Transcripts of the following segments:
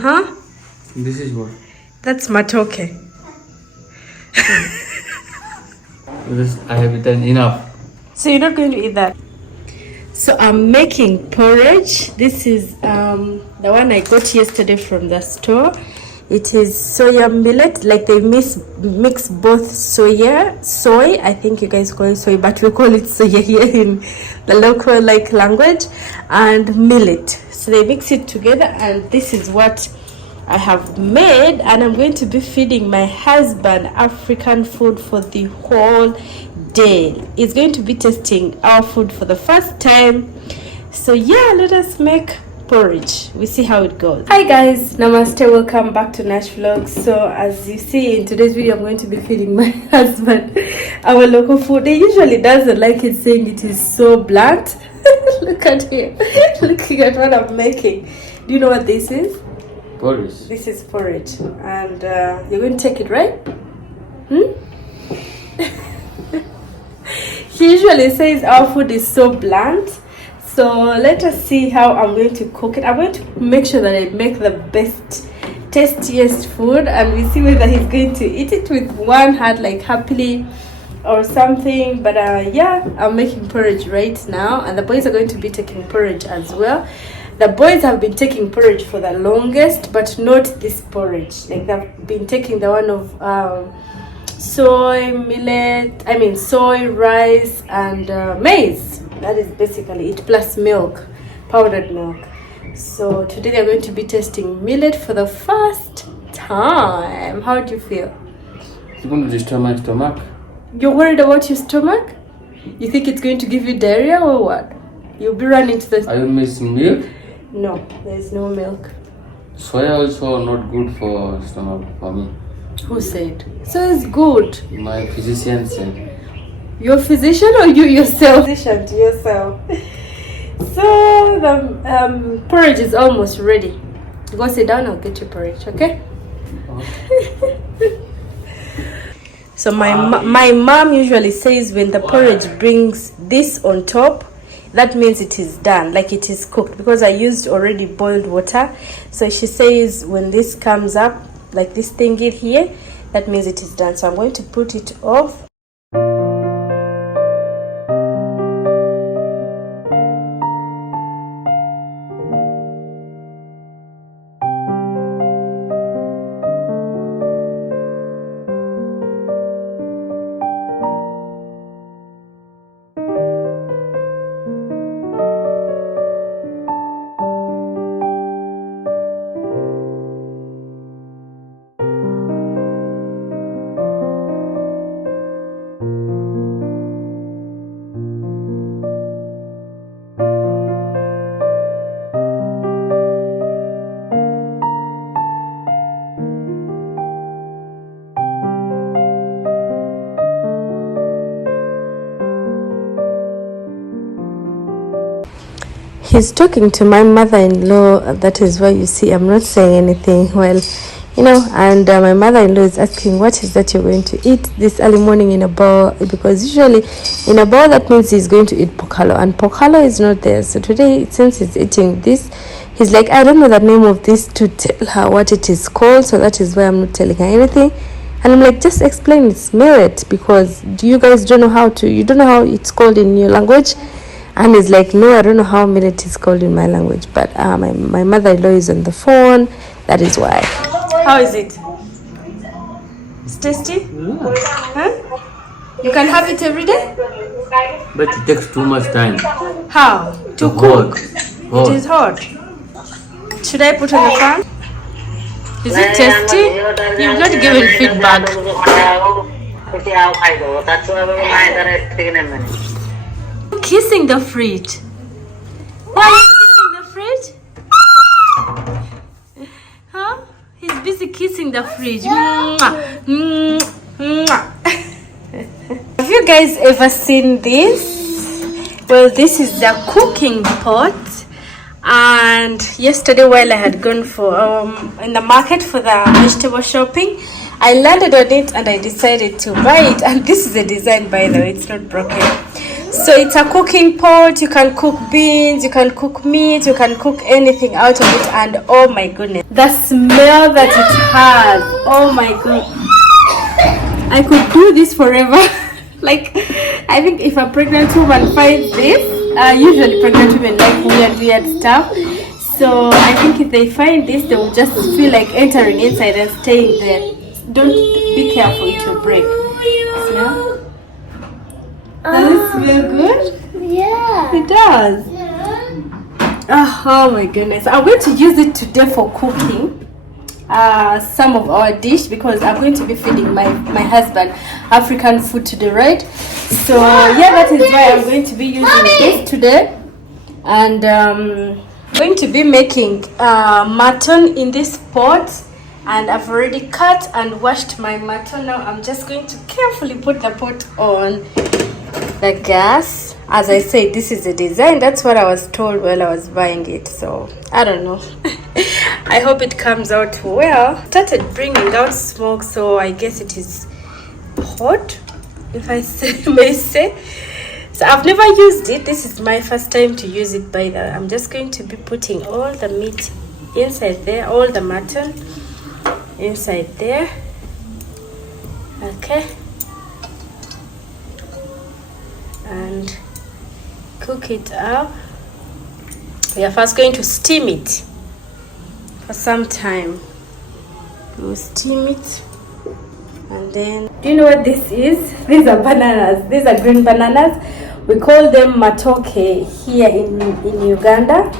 Huh? This is what? That's matoke. Because I have eaten enough. So you're not going to eat that? So I'm making porridge. This is the one I got yesterday from the store. It is soya millet, like they mix both soy, I think you guys call it soy, but we call it soya here in the local language, and millet. So they mix it together, and this is what I have made, and I'm going to be feeding my husband African food for the whole day. He's going to be tasting our food for the first time. So yeah, let us make porridge. We see how it goes. Hi guys, namaste, welcome back to Nashvlogs. So as you see in today's video, I'm going to be feeding my husband our local food. He usually doesn't like it, saying it is so blunt. Look at him looking at what I'm making. Do you know what this is? Porridge. This is porridge, and you're going to take it, right? He usually says our food is so blunt. So let us see how I'm going to cook it. I'm going to make sure that I make the best, tastiest food, and we see whether he's going to eat it with one hand, like happily or something. But yeah, I'm making porridge right now, and the boys are going to be taking porridge as well. The boys have been taking porridge for the longest, but not this porridge. Like they've been taking the one of soy, rice, and maize. That is basically it, plus milk, powdered milk. So today they're going to be testing millet for the first time. How do you feel? It's going to destroy my stomach. You're worried about your stomach? You think it's going to give you diarrhea or what? You'll be running to the... Are you missing milk? No, there's no milk. Soya also not good for stomach for me. Who said? So it's good. My physician said. Your physician or you yourself? Physician to yourself. So the porridge is almost ready. Go sit down, I'll get you porridge, okay? So my mom usually says when the porridge brings this on top, that means it is done, like it is cooked, because I used already boiled water. So she says when this comes up, like this thing here, that means it is done. So I'm going to put it off. He's talking to my mother-in-law. That is why you see I'm not saying anything. Well, you know, and my mother-in-law is asking, what is that you're going to eat this early morning in a bowl? Because usually in a bowl, that means he's going to eat pokalo, and pokalo is not there. So today, since he's eating this, he's like, I don't know the name of this to tell her what it is called. So that is why I'm not telling her anything. And I'm like, just explain it's millet, because you guys don't know you don't know how it's called in your language. And he's like, no, I don't know how millet is called in my language. But my mother-in-law is on the phone. That is why. How is it? It's tasty? Yeah. Huh? You can have it every day? But it takes too much time. How? To cook? Hot. It is hot. Should I put on the fan? Is it tasty? You've not given feedback. Kissing the fridge. Why are you kissing the fridge? Huh? He's busy kissing the fridge. Have you guys ever seen this? Well, this is the cooking pot. And yesterday, while I had gone for in the market for the vegetable shopping, I landed on it and I decided to buy it. And this is a design, by the way, it's not broken. So it's a cooking pot. You can cook beans, you can cook meat, you can cook anything out of it. And oh my goodness, the smell that it has, oh my god, I could do this forever. Like, I think if a pregnant woman finds this, usually pregnant women like weird stuff, so I think if they find this, they will just feel like entering inside and staying there. Don't be careful, it will break. Smell? Does it smell good? Yeah. It does. Oh my goodness. I'm going to use it today for cooking some of our dish, because I'm going to be feeding my husband African food today, right? So yeah, that is why I'm going to be using this today. And going to be making mutton in this pot. And I've already cut and washed my mutton. Now I'm just going to carefully put the pot on the gas. As I said, this is the design. That's what I was told while I was buying it. So I don't know. I hope it comes out well. Started bringing out smoke, so I guess it is hot, if I may say. So I've never used it. This is my first time to use it. By the way, I'm just going to be putting all the meat inside there, all the mutton inside there. Okay, and cook it up. We are first going to steam it for some time. We'll steam it, and then, do you know what this is? These are bananas. These are green bananas. We call them matoke here in Uganda.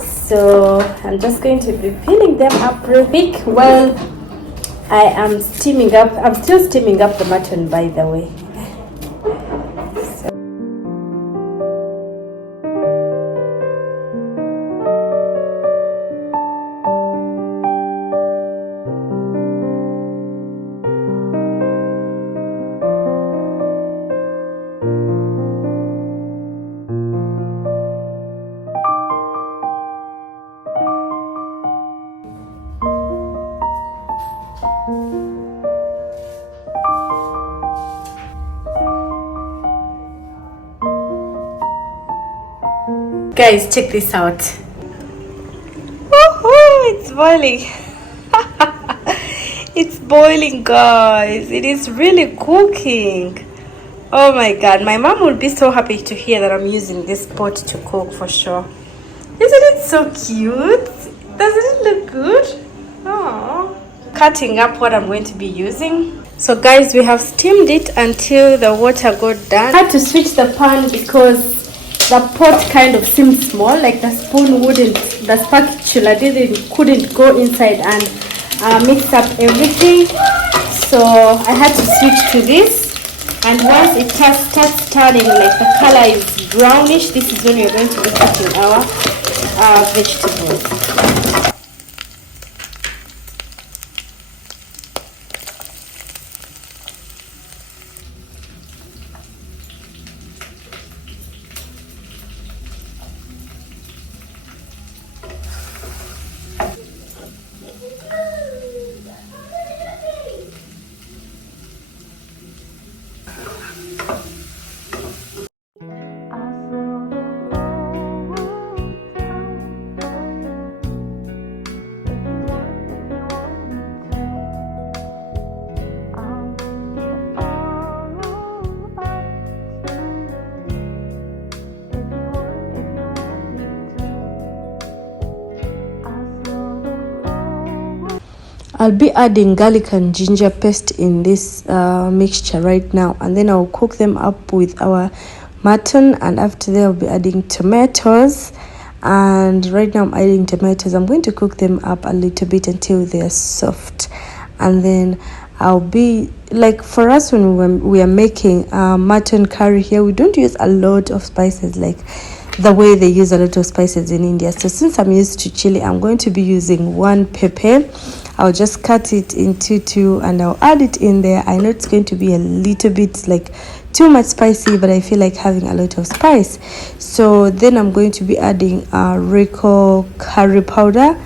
So I'm just going to be peeling them up real quick while I am steaming up. I'm still steaming up the mutton, by the way. Guys, check this out. Woohoo! It's boiling. It's boiling, guys. It is really cooking. Oh my god, my mom will be so happy to hear that I'm using this pot to cook for sure. Isn't it so cute? Doesn't it look good? Oh, cutting up what I'm going to be using. So guys, we have steamed it until the water got done. I had to switch the pan because the pot kind of seemed small, like the spoon wouldn't, the spatula couldn't go inside and mix up everything. So I had to switch to this, and once it starts turning, like the color is brownish, this is when we're going to be putting our vegetables. I'll be adding garlic and ginger paste in this mixture right now, and then I'll cook them up with our mutton, and after that I'll be adding tomatoes. And right now I'm adding tomatoes. I'm going to cook them up a little bit until they're soft, and then I'll be like, for us when we are making mutton curry here, we don't use a lot of spices like the way they use a lot of spices in India. So since I'm used to chili, I'm going to be using one pepper. I'll just cut it into two and I'll add it in there. I know it's going to be a little bit like too much spicy, but I feel like having a lot of spice. So then I'm going to be adding Rico curry powder,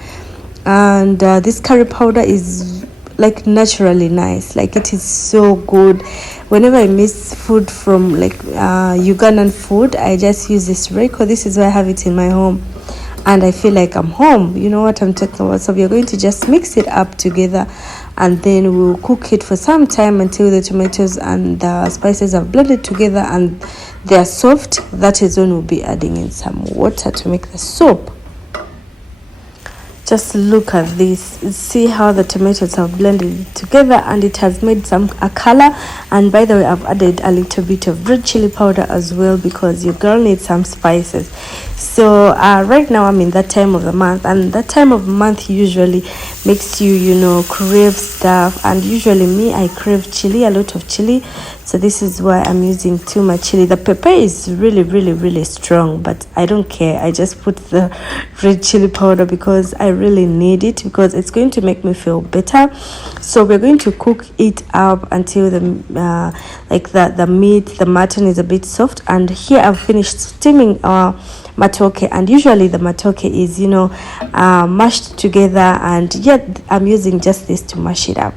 and this curry powder is like naturally nice. Like it is so good. Whenever I miss food from like Ugandan food, I just use this Reiko. This is why I have it in my home, and I feel like I'm home. You know what I'm talking about. So we are going to just mix it up together, and then we'll cook it for some time until the tomatoes and the spices are blended together and they are soft. That is when we'll be adding in some water to make the soup. Just look at this. See how the tomatoes have blended together and it has made a color. And by the way, I've added a little bit of red chili powder as well because your girl needs some spices. So right now I'm in that time of the month, and that time of the month usually makes you crave stuff, and usually me, I crave chili, a lot of chili. So this is why I'm using too much chili. The pepper is really strong, but I don't care. I just put the red chili powder because I really need it, because it's going to make me feel better. So we're going to cook it up until the meat, the mutton is a bit soft. And here I've finished steaming our matoke, and usually the matoke is mashed together, and yet I'm using just this to mash it up.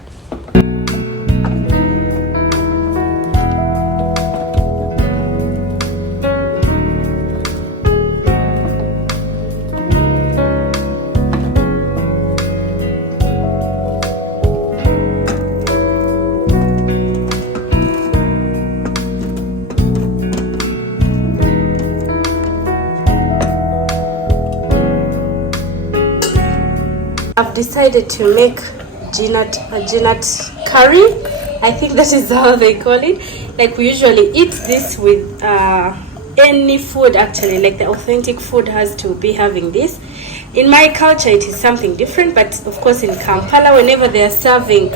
I've decided to make ginat curry. I think that is how they call it. Like we usually eat this with any food actually. Like the authentic food has to be having this. In my culture it is something different, but of course in Kampala, whenever they are serving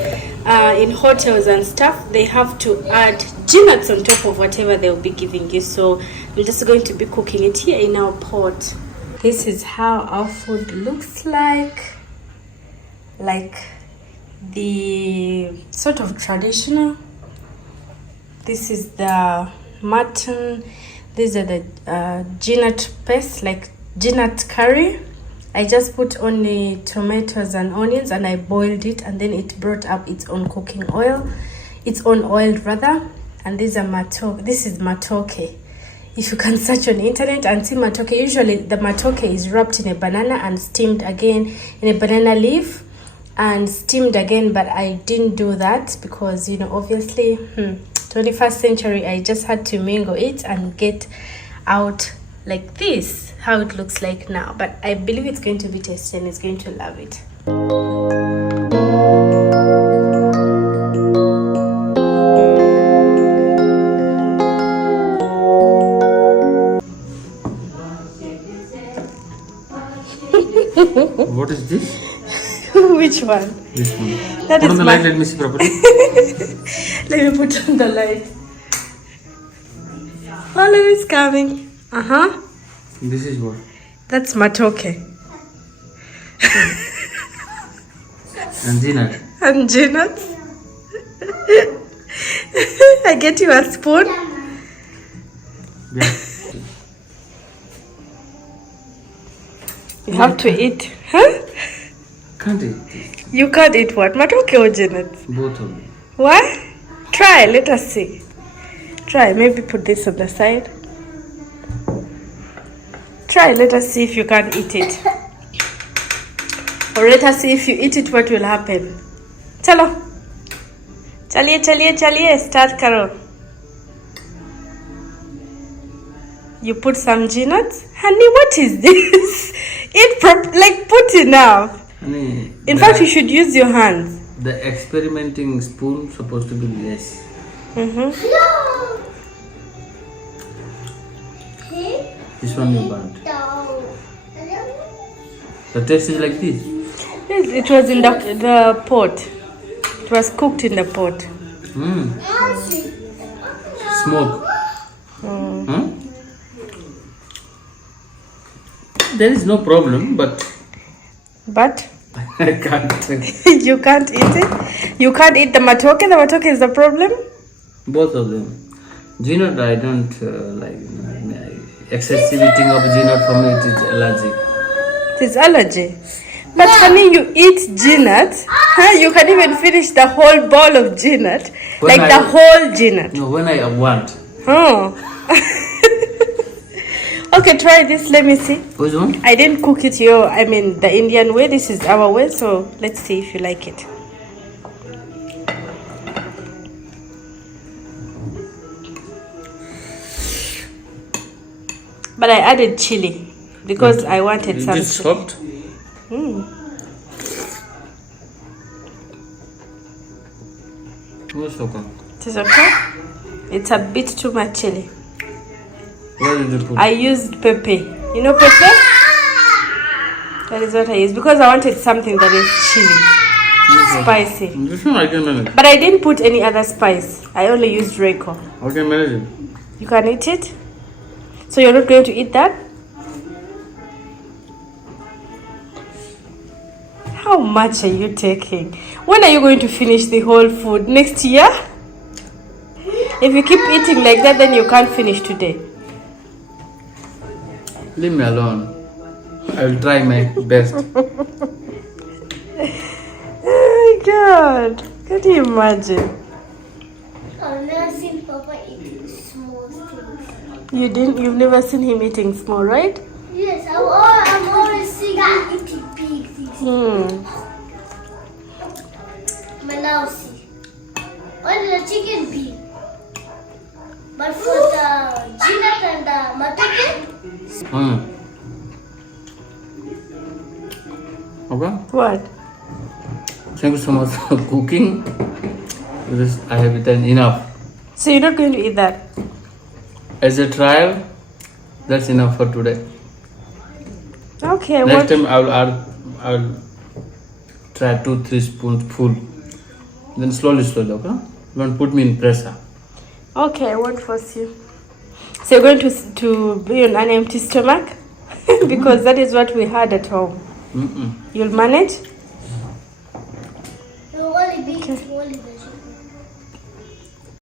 in hotels and stuff, they have to add ginats on top of whatever they'll be giving you. So I'm just going to be cooking it here in our pot. This is how our food looks like the sort of traditional. This is the mutton. These are the ginat paste, like ginat curry. I just put only tomatoes and onions and I boiled it, and then it brought up its own cooking oil, its own oil rather. And these are matoke. This is matoke. If you can search on the internet and see matoke, usually the matoke is wrapped in a banana and steamed again in a banana leaf and steamed again, but I didn't do that because obviously 21st century, I just had to mingle it and get out like this, how it looks like now. But I believe it's going to be tasty and it's going to love it. What is this? Which one? This one. That put is on the light, let me see properly. Let me put on the light. Follow is coming. This is what? That's matoke. And ginat. And ginat. I get you a spoon. Yeah. You have to eat, huh? Can't eat this. You can't eat what? Matoke or ginat? Both of them. Why? Try, let us see. Try, maybe put this on the side. Try, let us see if you can eat it. Or let us see if you eat it, what will happen. Chalo. Chaliye, start karo. You put some ginat? Honey, what is this? Eat put it now. Honey, in fact, you should use your hands. The experimenting spoon supposed to be less. This one you burnt. The taste is like this. Yes, it was in the pot. It was cooked in the pot. Smoke. There is no problem, but I can't. You can't eat it? You can't eat the matoke? The matoke is the problem? Both of them. Ginat, I don't like. Excessive eating of ginat for me, it is allergic. It is allergy. But honey, you eat Ginat. Huh? You can even finish the whole bowl of Ginat. Like the whole Ginat. No, when I want. Oh. Okay, try this. Let me see. Which one? I didn't cook it the Indian way. This is our way. So let's see if you like it. But I added chili because I wanted something. It's soft. It's okay. It is okay. It's a bit too much chili. What did you put? I used pepper. You know pepper? That is what I used because I wanted something that is chili, spicy. This one I can manage. But I didn't put any other spice. I only used Reiko. I can manage it. You can eat it? So you're not going to eat that? How much are you taking? When are you going to finish the whole food? Next year? If you keep eating like that, then you can't finish today. Leave me alone. I will try my best. Oh my God. Can you imagine? I've never seen Papa eating small things. You've never seen him eating small, right? Yes, I'm always seeing him eating big things. But now see. Only the chicken big. But for the Ginat and the mutton, Okay? What? Thank you so much for cooking. This I have eaten enough. So you're not going to eat that? As a trial, that's enough for today. Okay. Next time I will try 2-3 spoons full. Then slowly, okay? Don't put me in pressure. Okay, I won't force you. So you're going to be on an empty stomach? Because that is what we had at home. You'll manage? it will only be only vegetable.